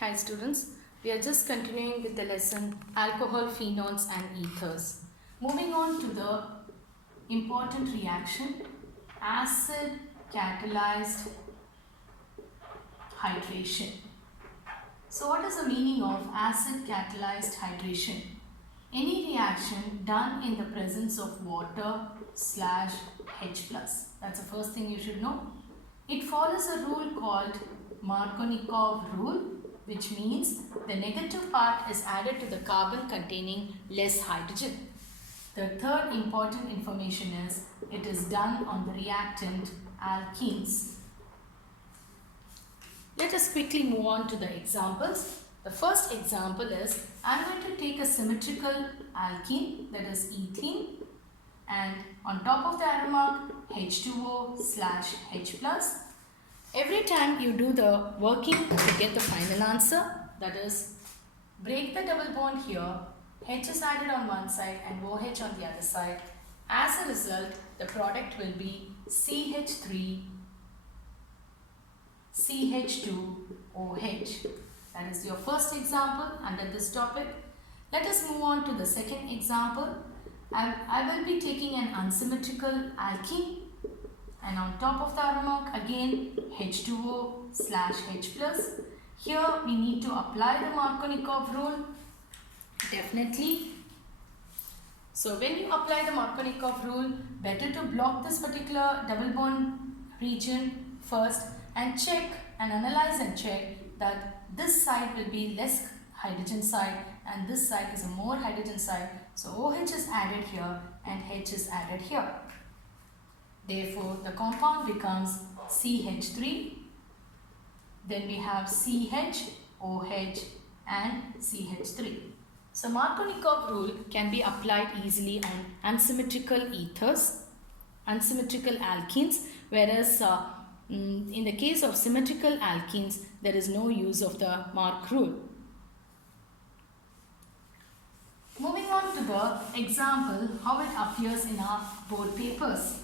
Hi students, we are just continuing with the lesson alcohol, phenols and ethers. Moving on to the important reaction acid catalyzed hydration. So what is the meaning of acid catalyzed hydration? Any reaction done in the presence of water slash H plus. That's the first thing you should know. It follows a rule called Markovnikov rule, which means the negative part is added to the carbon containing less hydrogen. The third important information is it is done on the reactant alkenes. Let us quickly move on to the examples. The first example is I am going to take a symmetrical alkene, that is ethene, and on top of the arrow mark H2O slash H plus. Every time you do the working to get the final answer, that is break the double bond here, H is added on one side and OH on the other side. As a result, the product will be CH3 CH2OH. That is your first example under this topic. Let us move on to the second example. I will be taking an unsymmetrical alkene and on top of the arrow mark again H2O slash H plus. Here we need to apply the Markovnikov rule. Definitely. So when you apply the Markovnikov rule, better to block this particular double bond region first and check and analyze and check that this side will be less hydrogen side and this side is a more hydrogen side. So OH is added here and H is added here. Therefore, the compound becomes CH3. Then we have CH, OH and CH3. So Markovnikov rule can be applied easily on unsymmetrical ethers, unsymmetrical alkenes, whereas in the case of symmetrical alkenes, there is no use of the Mark rule. Moving on to the example, how it appears in our board papers.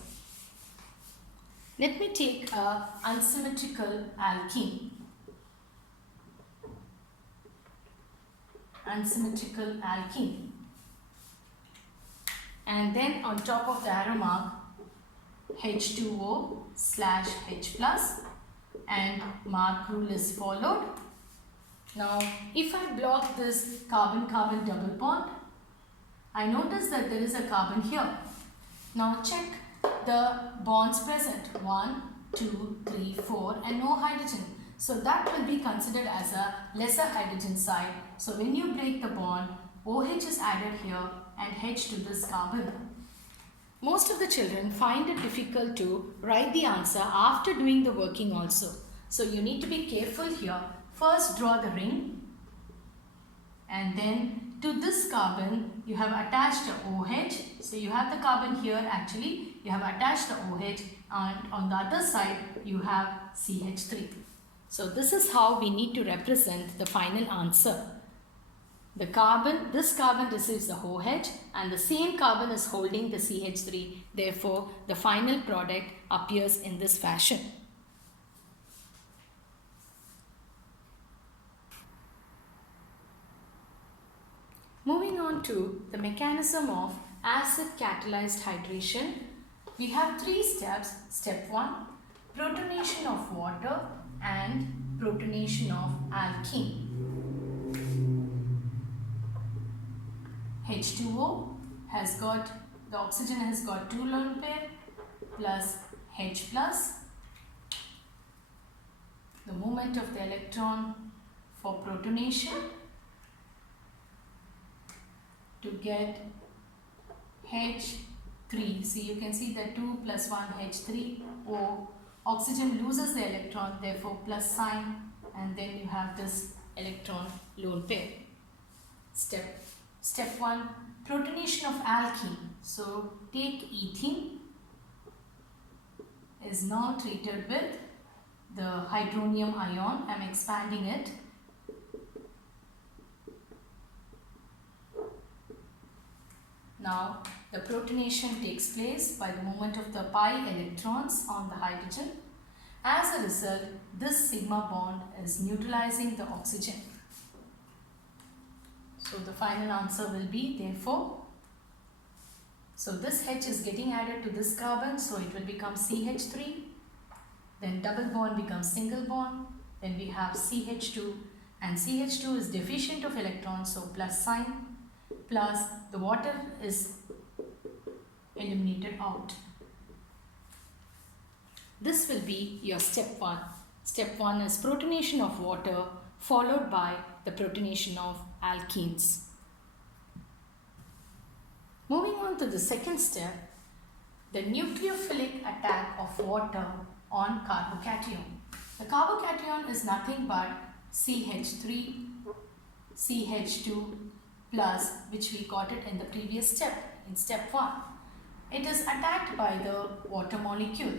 Let me take a unsymmetrical alkene. Unsymmetrical alkene. And then on top of the arrow mark, H2O slash H plus and Mark rule is followed. Now, if I block this carbon-carbon double bond, I notice that there is a carbon here. Now check the bonds present 1, 2, 3, 4 and no hydrogen. So that will be considered as a lesser hydrogen side. So when you break the bond, OH is added here and H to this carbon. Most of the children find it difficult to write the answer after doing the working also. So you need to be careful here. First draw the ring and then to this carbon you have attached a OH. So you have the carbon here actually. You have attached the OH and on the other side you have CH3. So this is how we need to represent the final answer. The carbon, this carbon receives the OH and the same carbon is holding the CH3. Therefore, the final product appears in this fashion. Moving on to the mechanism of acid catalyzed hydration, we have three steps. Step 1, protonation of water and protonation of alkene. H2O has got, the oxygen has got 2 lone pair plus H plus. The movement of the electron for protonation to get H3. See, you can see that 2 plus 1 H3 O. Oxygen loses the electron, therefore plus sign, and then you have this electron lone pair. Step 1, protonation of alkene. So take ethene is now treated with the hydronium ion. I am expanding it. Now the protonation takes place by the movement of the pi electrons on the hydrogen. As a result, this sigma bond is neutralizing the oxygen. So the final answer will be therefore. So this H is getting added to this carbon, so it will become CH3. Then double bond becomes single bond. Then we have CH2, and CH2 is deficient of electrons, so plus sign, plus the water is eliminated out. This will be your step 1. Step 1 is protonation of water followed by the protonation of alkenes. Moving on to the second step, the nucleophilic attack of water on carbocation. The carbocation is nothing but CH3, CH2 plus, which we got it in the previous step, in step 1. It is attacked by the water molecule.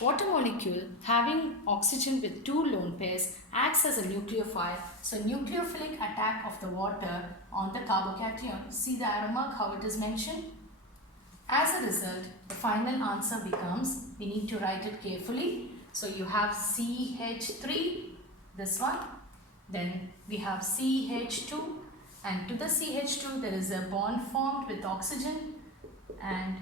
Water molecule having oxygen with 2 lone pairs acts as a nucleophile. So nucleophilic attack of the water on the carbocation. See the arrow mark, how it is mentioned? As a result, the final answer becomes, we need to write it carefully. So you have CH3, this one. Then we have CH2, and to the CH2 there is a bond formed with oxygen, and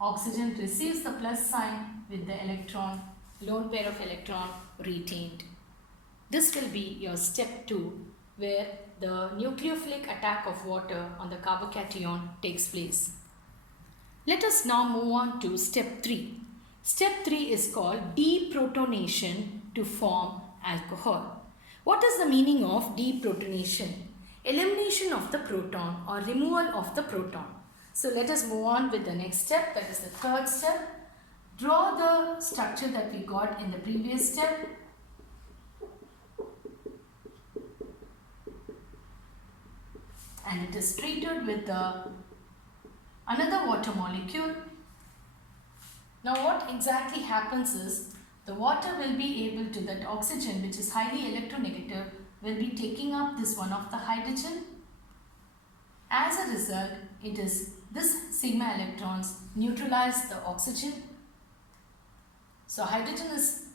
oxygen receives the plus sign with the electron, lone pair of electron retained. This will be your step 2, where the nucleophilic attack of water on the carbocation takes place. Let us now move on to step 3. Step 3 is called deprotonation to form alcohol. What is the meaning of deprotonation? Elimination of the proton or removal of the proton. So let us move on with the next step, that is the third step. Draw the structure that we got in the previous step. And it is treated with another water molecule. Now what exactly happens is, the water will be able to, that oxygen which is highly electronegative will be taking up this one of the hydrogen. As a result, it is this sigma electrons neutralize the oxygen. So hydrogen is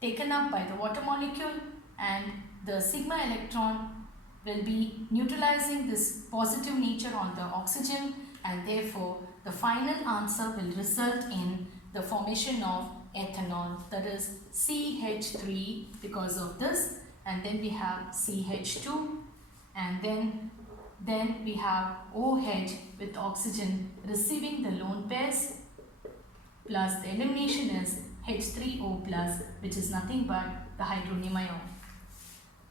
taken up by the water molecule, and the sigma electron will be neutralizing this positive nature on the oxygen, and therefore the final answer will result in the formation of ethanol, that is CH3 because of this, and then we have CH2, and then we have OH with oxygen receiving the lone pairs, plus the elimination is H3O plus, which is nothing but the hydronium ion.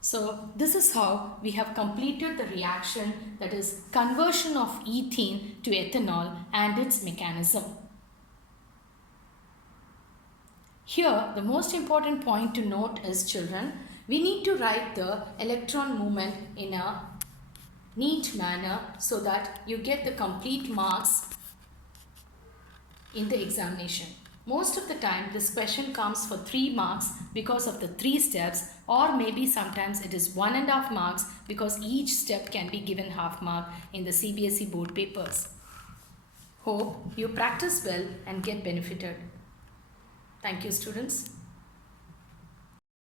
So this is how we have completed the reaction, that is conversion of ethene to ethanol and its mechanism. Here the most important point to note is, children, we need to write the electron movement in a neat manner so that you get the complete marks in the examination. Most of the time this question comes for 3 marks because of the 3 steps, or maybe sometimes it is 1.5 marks because each step can be given half mark in the CBSE board papers. Hope you practice well and get benefited. Thank you, students.